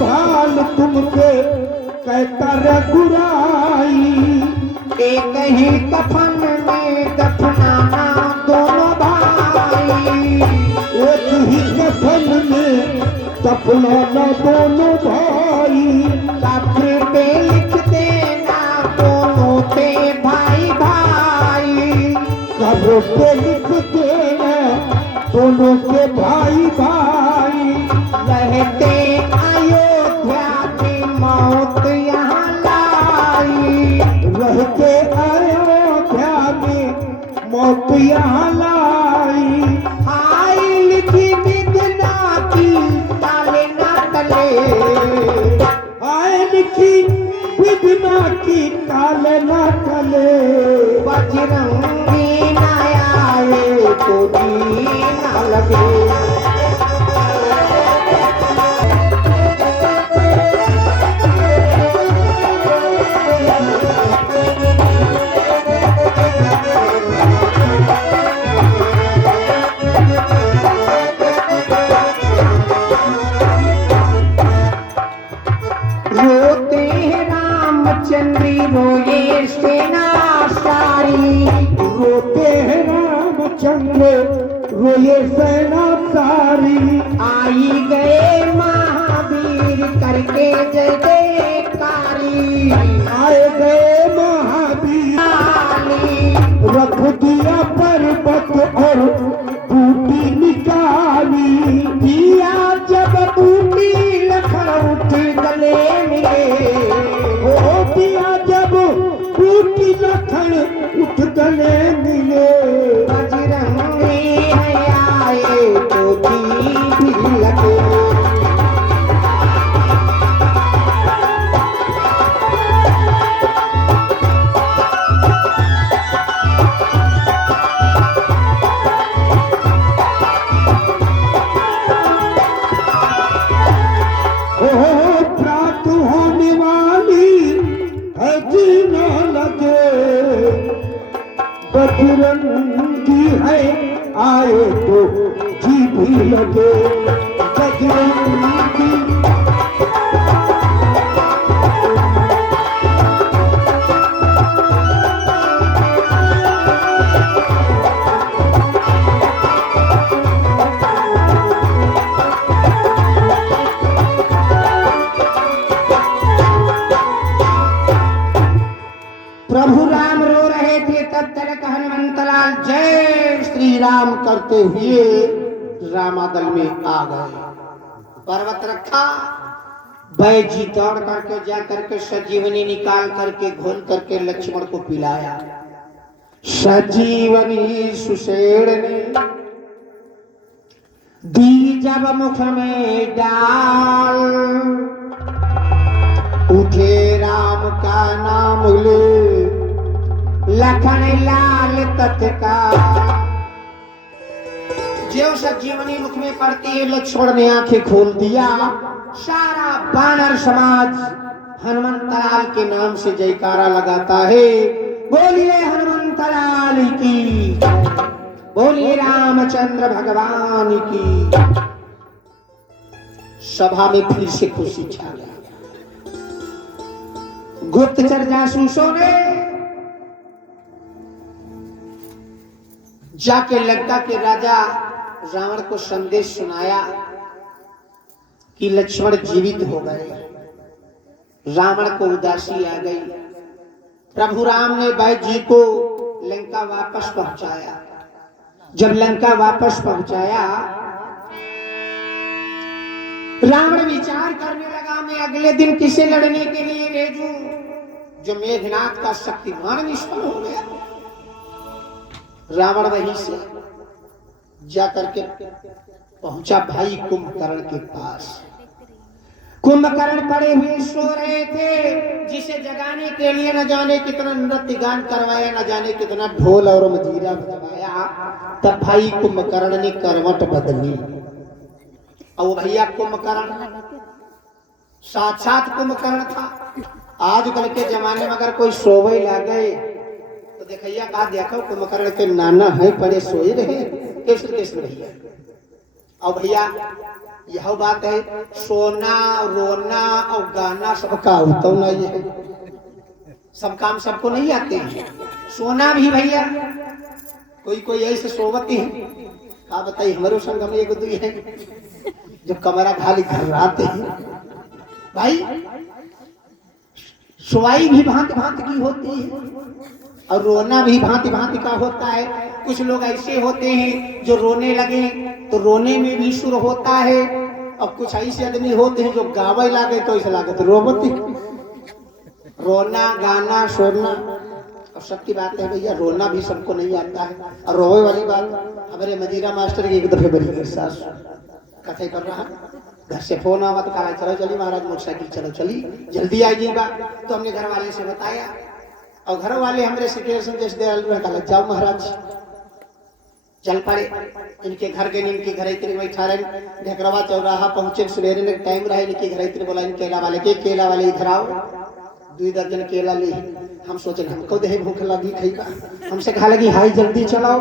भाल तुमके कहता रघुराई। एक ही कफन में दफनाना दोनों भाई। एक ही कफन में दफनाना दोनों भाई। कब्र पे लिख देना दोनों पे भाई भाई। कब्र पे लिख देना दोनों के भाई भाई। रहते अयोध्या की मौत यहाँ लाई। रहते अयोध्या में मौत यहाँ लाई। आई लिखी विधना की ताले ना तले। आए लिखी विधना की काले ना तले। बजरंगी न आए तो जी न लगे। रोते हैं रामचंद्री रोए सेना सारी। रोते हैं रामचंद्र रोए सेना सारी। आई गए महावीर करके जय जयकारी। आए गए महावीर रख दिया पर्वत और बूटी निकाली। दिया जब बूटी लखन उठ गले मिले। हो दिया जब बूटी लखन उठ गले मिले। बजरंगी है आए तो जी भी लगे। प्राप्त होने वाली है जीने लगे। बजरंगी है आए तो जी भी लगे। बजरंगी प्रभु राम रो रहे थे तब तक हनुमंतलाल जय श्री राम करते हुए रामादल में आ गए। पर्वत रखा। बैजी दौड़ करके जा करके संजीवनी निकाल करके घोल करके लक्ष्मण को पिलाया। संजीवनी सुषेण ने दी जब मुख में डाल। उठे राम का नाम ले लखन लाल तत्काल। जो संजीवनी मुख में पड़ती है लक्ष्मण ने आंखें खोल दिया। सारा बानर समाज हनुमंतलाल के नाम से जयकारा लगाता है। बोलिए हनुमंतलाल की, बोलिए रामचंद्र भगवान की। सभा में फिर से खुशी छा गई। गुप्तचर जासूसों ने जाके लंका के राजा रावण को संदेश सुनाया कि लक्ष्मण जीवित हो गए। रावण को उदासी आ गई। प्रभु राम ने भाई जी को लंका वापस पहुंचाया। जब लंका वापस पहुंचाया रावण विचार करने लगा मैं अगले दिन किसे लड़ने के लिए भेजूं। जो मेघनाथ का शक्तिमान निष्फल हो गया। रावण वहीं से जाकर के पहुंचा भाई कुंभकर्ण के पास। कुंभकर्ण पड़े हुए सो रहे थे। जिसे जगाने के लिए न जाने कितना नृत्य गान करवाया, न जाने कितना ढोल और मजीरा बजवाया। तब भाई कुंभकर्ण ने करवट बदली। और भैया कुंभकर्ण साक्षात कुंभकर्ण था। आजकल के जमाने में अगर कोई सोवे ला गए तो देखिया कहा देखो कुंभकर्ण के नाना है पड़े सोए रहे। कैसे कैसे भैया। और भैया यह बात है। सोना रोना और गाना सबका होता नहीं है, सब काम सबको नहीं आते हैं। सोना भी भैया कोई कोई ऐसे सोवती है, आप बताइए हमारे संग में एक दुई है जो कमरा खाली घर आते हैं भाई। सुवाई भी भांति भांति की होती है और रोना भी भांति भांति का होता है। कुछ लोग ऐसे होते हैं जो रोने लगे तो रोने में भी सुर होता है, और कुछ ऐसे आदमी होते हैं जो गावे लागे तो ऐसा लागे तो रोबती। रोना गाना सोना और सबकी बात है भैया, रोना भी सबको नहीं आता है। और रोवे वाली बात हमारे मजीरा मास्टर की एक दफे बड़ी सास कथे कर रहा, घर से फोन आवा तो कहा चलो चली महाराज मोटरसाइकिल चलो चली जल्दी आइएगा। तो हमने घर वाले से बताया और घर वाले हमारे सिकेर संदेश दे कहा जाओ महाराज। चल पड़े, इनके घर गए, इनके घर इतने बैठा रहे, ढेकरवा चौराहा पहुंचे, सवेरे में टाइम रहा, इनके घर इतने बोला इन केला वाले के केला वाले इधर आओ, 2 दर्जन केला ले। हम सोचे हमको दे भूख लगी खाईगा, हमसे कहा लगी हाई जल्दी चलाओ।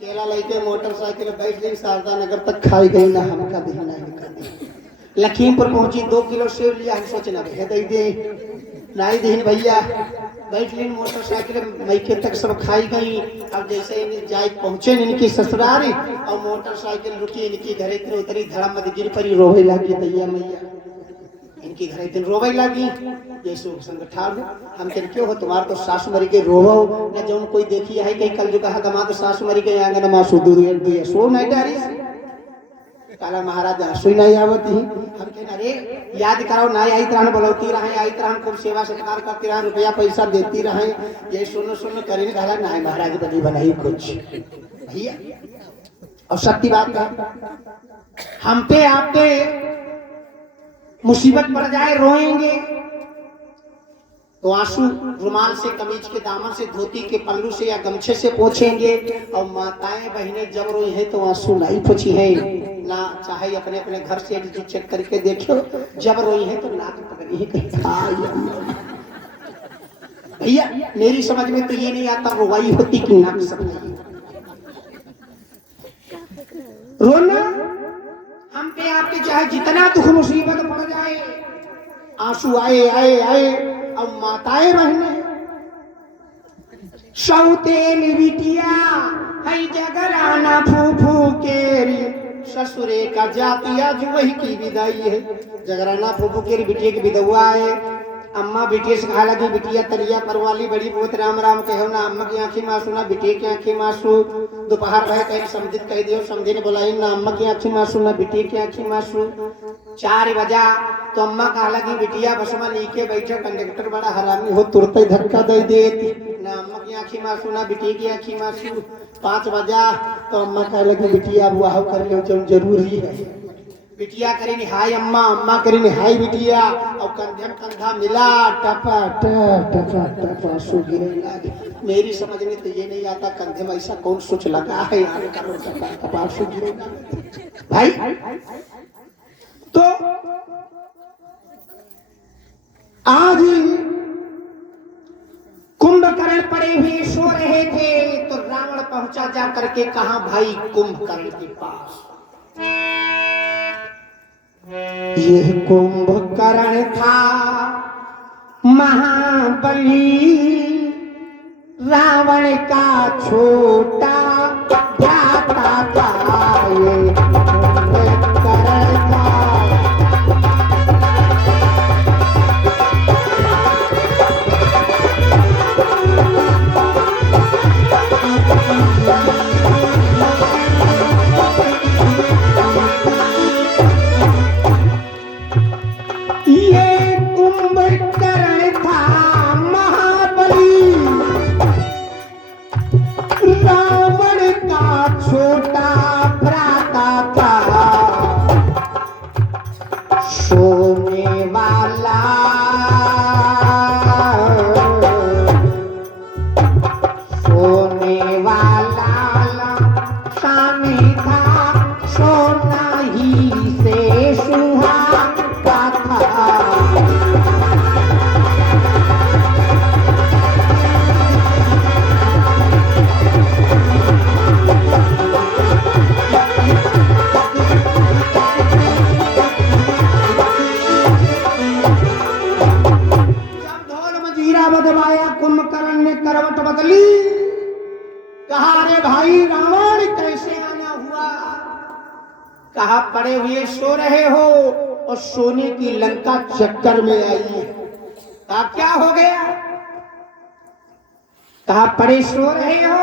केला लेके मोटरसाइकिल बैठ गई, शारदा नगर तक खाई गई ना, हमका भी नहीं। लखीमपुर पहुंची, 2 किलो सेव लिया, हम सोचे ना भैया दे दे नहीं दीन भैया। बैठ ली मोटरसाइकिल मैके तक सब खाई गई। अब जैसे जाए पहुंचे इनकी ससुरारी और मोटरसाइकिल रुकी, इनकी घर इतने उतरी, धड़म मत गिर पड़ी, रोवे लगी दैया मैया। इनकी घर इतने रोवे लगी जैसे संग ठाड़ हम कह क्यों हो, तुम्हारा तो सासु मरी के रोवो न जो कोई देखी है कहीं कल जो कहा दमाद सासु मरी के आंगन मां सुदू दुए सो नहीं डारी काला महाराज हंसुई नहीं आवती। हम कहना अरे याद कराओ ना आई तरह बोलती रहे, आई तरह खूब सेवा सत्कार करती रहे, रुपया पैसा देती रहे, ये सुनो सुनो करीन कहा नहीं महाराज बनी बनाई कुछ भैया। और सत्य बात है, हम पे आप पे मुसीबत पड़ जाए रोएंगे तो आंसू रुमाल से, कमीज के दामन से, धोती के पल्लू से या गमछे से पोंछेंगे। और माताएं बहनें जब रोई है तो आंसू नहीं पोंछी है ना, चाहे अपने अपने घर से एक चेक करके देखो, जब रोई है तो नाक पकड़ी है कहीं। भैया मेरी समझ में तो ये नहीं आता रोवाई होती कि नाक सब नहीं। रोना हम पे आपके चाहे जितना दुख मुसीबत पड़ जाए, आंसू आए आए आए। अब माताएं बहने सौतेल बिटिया है जगराना फूफू के ससुरे का जातिया जो वही की विदाई है। जगराना फूफू के बिटिया की विधवा है। अम्मा बिटिया से कहा लगी बिटिया तरिया परवाली बड़ी बहुत राम राम कहो ना, अम्मा की आंखी मासू ना बिटिया की आंखी मासू। दोपहर रहे कहीं समझित कह दियो, समझे ने बोला ना अम्मा की आंखी मासू ना बिटिया की आंखी मासू। 4 बजा तो अम्मा कहा लगी बिटिया बस में नीचे बैठो, कंडक्टर बड़ा हरामी हो तुरंत ही धक्का दे देती ना, अम्मा की आंखी मासू ना बिटिया की आंखी मासू। 5 बजा तो अम्मा कहा लगी बिटिया वाह कर लो जो जरूरी है। बिटिया करी हाय अम्मा, अम्मा करी हाय बिटिया, और कंधे में कंधा मिला टपा टपा टपा आंसू गिरने लगे। मेरी समझ में तो ये नहीं आता कंधे में ऐसा कौन सोच लगा है टपा आंसू गिरे भाई। तो आज कुंभकर्ण पड़े हुए सो रहे थे तो रावण पहुंचा जा करके कहा भाई कुंभकर्ण के पास। ये कुंभकर्ण था महाबली, रावण का छोटा भ्राता था ये कुंभकर्ण था। कहा पड़े हुए सो रहे हो और सोने की लंका चक्कर में आई है। कहा क्या हो गया? कहा पड़े सो रहे हो।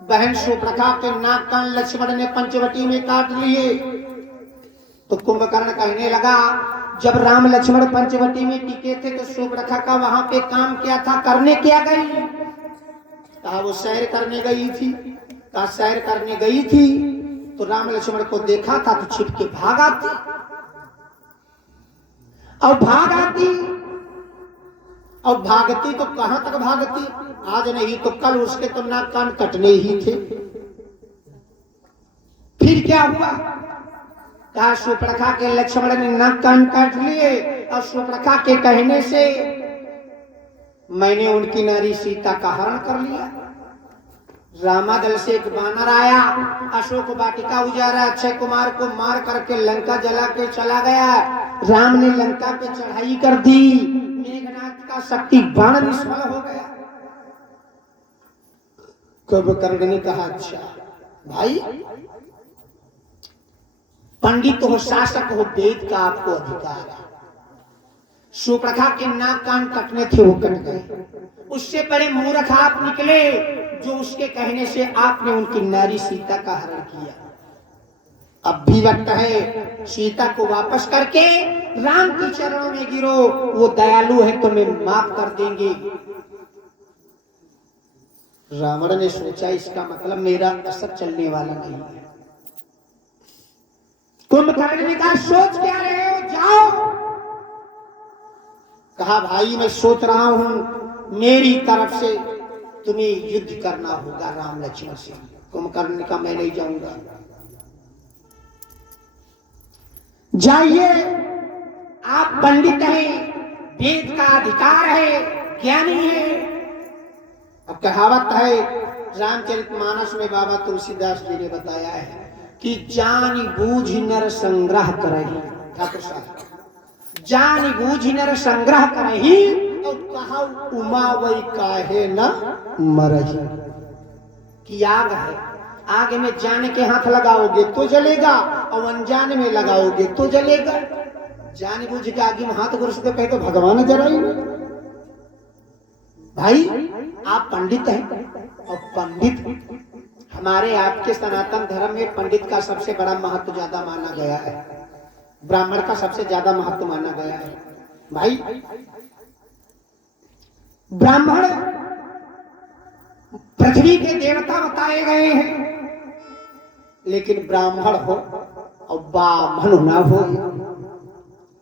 बहन शूर्पणखा के नाक कान लक्ष्मण ने पंचवटी में काट लिए। तो कुंभकर्ण कहने लगा जब राम लक्ष्मण पंचवटी में टिके थे तो शूर्पणखा का वहां पे काम क्या था, करने क्या गई? कहा वो सैर करने गई थी। कहा सैर करने गई थी तो राम लक्ष्मण को देखा था तो छिप के भाग आती और भागती तो कहां तक भागती? आज नहीं तो कल उसके तो नाक कान कटने ही थे। फिर क्या हुआ? कहा शूर्पणखा के लक्ष्मण ने नाक कान काट लिए और शूर्पणखा के कहने से मैंने उनकी नारी सीता का हरण कर लिया। रामादल से एक बानर आया, अशोक वाटिका उजारा, अक्षय कुमार को मार करके लंका जला के चला गया। राम ने लंका पे चढ़ाई कर दी, मेघनाथ का शक्ति बाण निष्फल हो गया। कुंभकर्ण ने कहा अच्छा भाई, पंडित हो, शासक हो, वेद का आपको अधिकार है। शूर्पणखा के नाक कान कटने थे वो कट गए। उससे बड़े मूर्ख आप निकले जो उसके कहने से आपने उनकी नारी सीता का हरण किया। अब भी वक्त है, सीता को वापस करके राम के चरणों में गिरो, वो दयालु है तुम्हें माफ कर देंगे। रावण ने सोचा इसका मतलब मेरा असर चलने वाला नहीं है। कुंभकर्ण ने कहा सोच क्या रहे हो, जाओ। कहा भाई मैं सोच रहा हूं मेरी तरफ से तुम्हें युद्ध करना होगा राम लक्ष्मण से। कुंभकर्ण ने कहा मैं नहीं जाऊंगा। जाइए, आप पंडित हैं, वेद का अधिकार है, ज्ञानी है। अब कहावत है रामचरितमानस में बाबा तुलसीदास जी ने बताया है कि जान बूझ नर संग्रह करही। ठाकुर साहब, जान बूझ नर संग्रह करही और कहा उमा वही काहे न मरही। कि आग है, आग में जान के हाथ लगाओगे तो जलेगा और अनजान में लगाओगे तो जलेगा। जान बूझ के आगे में हाथ घुस के कहे तो भगवान जलाएंगे। भाई आप पंडित हैं और पंडित हमारे आपके सनातन धर्म में पंडित का सबसे बड़ा महत्व ज्यादा माना गया है, ब्राह्मण का सबसे ज्यादा महत्व माना गया है। भाई ब्राह्मण पृथ्वी के देवता बताए गए हैं, लेकिन ब्राह्मण हो और बामन ना हो।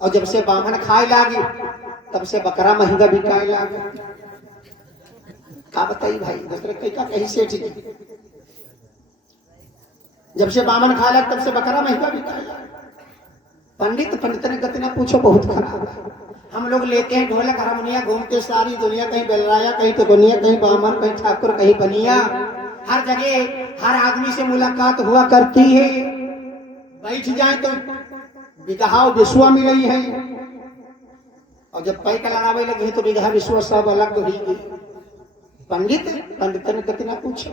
और जब से बामन खाए लागे तब से बकरा महंगा बिकाए लागे। क्या बताइए भाई, दूसरे कहीं का कहीं से ठीक। जब से बामन खाए लागे तब से बकरा महंगा बिकाए लागे। पंडित ने गति ना पूछो, बहुत खराब है। हम लोग लेते हैं ढोलक हारमोनिया, घूमते सारी दुनिया, कहीं बेलराया, कहीं तो दुनिया, कहीं बामन, कहीं ठाकुर, कहीं बनिया। हर जगह हर आदमी से मुलाकात हुआ करती है। बैठ जाए तो बिगहा विश्वा मिली है और जब पैक लड़ावे लगे तो बिगहा विश्वा सब अलग हो गई। पंडित ने गति ना पूछो।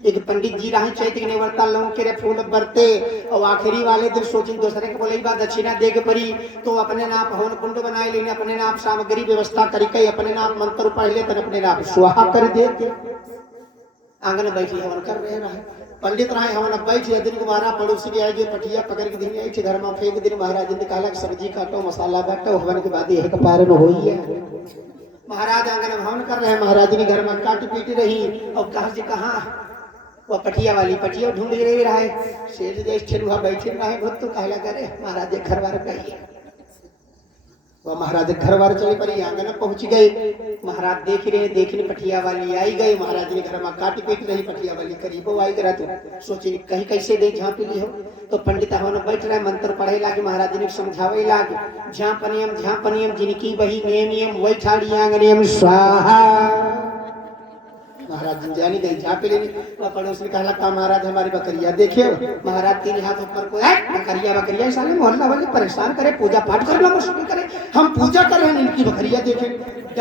एक पंडित जी रहे चैत ने वर्ता लौंग के फूल बरते और आखिरी वाले दिन सोचिन दूसरे के बोले बात दक्षिणा दे के परी तो अपने नाप हवन कुंड बनाए लेने, अपने नाप सामग्री व्यवस्था करके, अपने नाप मंत्र पढ़ ले, अपने नाप स्वाहा कर देते। आंगन बैठी हवन कर रहे पंडित रहे हवन बैठ दिन गुब्बारा पड़ोसी भी आए, पटिया पकड़ के दिन आई घर में फेंक दिन। महाराज ने कहा सब्जी काटो, मसाला बांटो, हवन के बाद यह पारण हो ही है। महाराज आंगन में हवन कर रहे हैं, महाराज ने घर में काटी पीटी रही और कहा जी कहाँ वो पटिया वाली पटिया ढूंढ रहा है। शेर देश ठेलुआ बैठे रहे बहुत तो कहला करे महाराज घर बार कहिए। वह महाराज घर बार चले पर आंगन में पहुंच गए। महाराज देख रहे देखने पटिया वाली आई गई। महाराज ने घर में काटी पीट रही, पटिया वाली करीबो आई करा तो सोचे कहीं कैसे दे झाँप ली हो। तो पंडित हवन बैठ रहे मंत्र पढ़े लागे, महाराज ने समझावे लागे झाँप नियम जिनकी वही नियम वही ठाड़ी आंगन स्वाहा। महाराज जानी गई झाँप लेनी। पड़ोस ने कहा का महाराज हमारी बकरिया देखियो। महाराज 3 हाथ ऊपर को बकरिया साले मोहल्ला वाले परेशान करे, पूजा पाठ करना मुश्किल करे, हम पूजा करें इनकी बकरिया देखें।